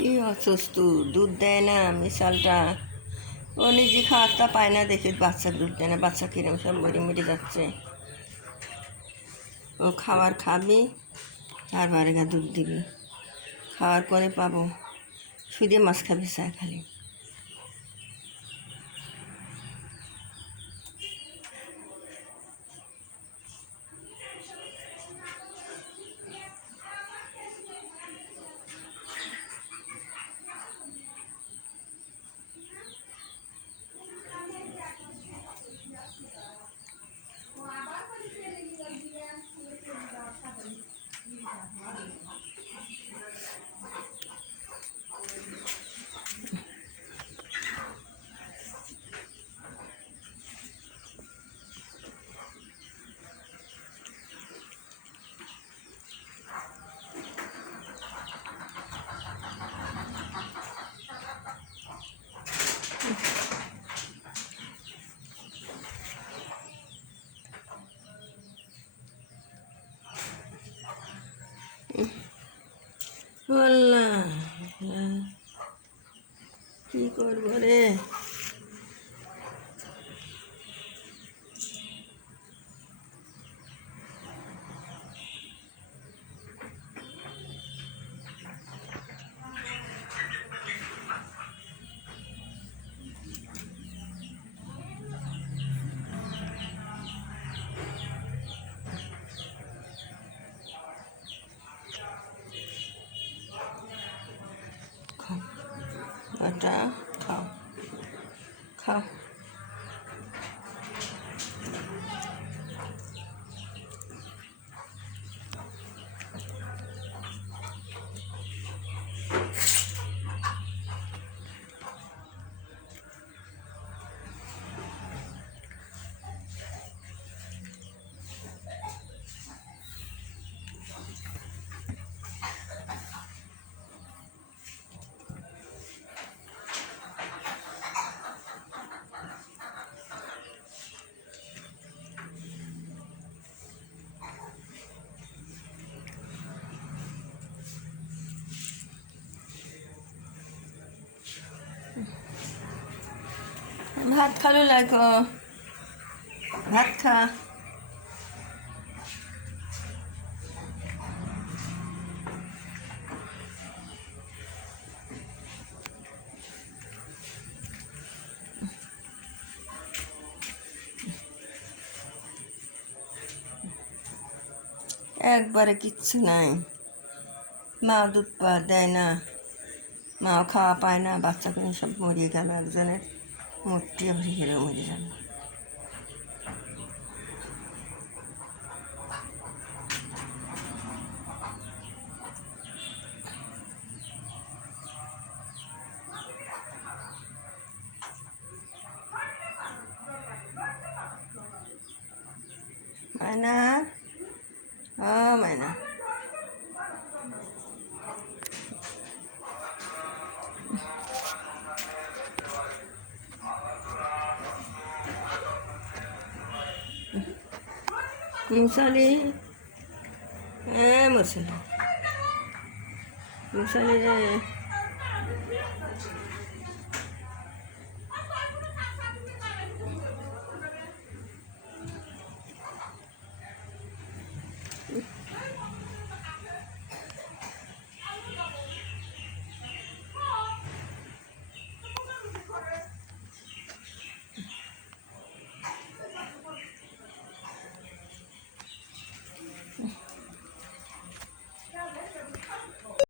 কি অসুস্থ, দুধ দেয় না মিশালটা। ও নিজে খাওয়ারটা পায় না দেখে বাচ্চার দুধ দেয় না, বাচ্চা কিরম সব মরে মরে যাচ্ছে। ও খাবার খাবি তারপরে গা দুধ দিবি, খাওয়ার পরে পাবো শুধু মাছ খাবি চা খালি। বললা কি করবো রে? এটা খাও, খাও। ভাত খালো লাগো, ভাত খা। একবারে কিচ্ছু নাই, মা দুধ পা দেয় না, মাও খাওয়া পায় না, বাচ্চাগুলো সব মরিয়ে গেল, একজনের মূর্তি ভরে গেলেও মরে যাবে। মায়না, ও মায়না, মুসালি, মুসালি, মুসালি রে।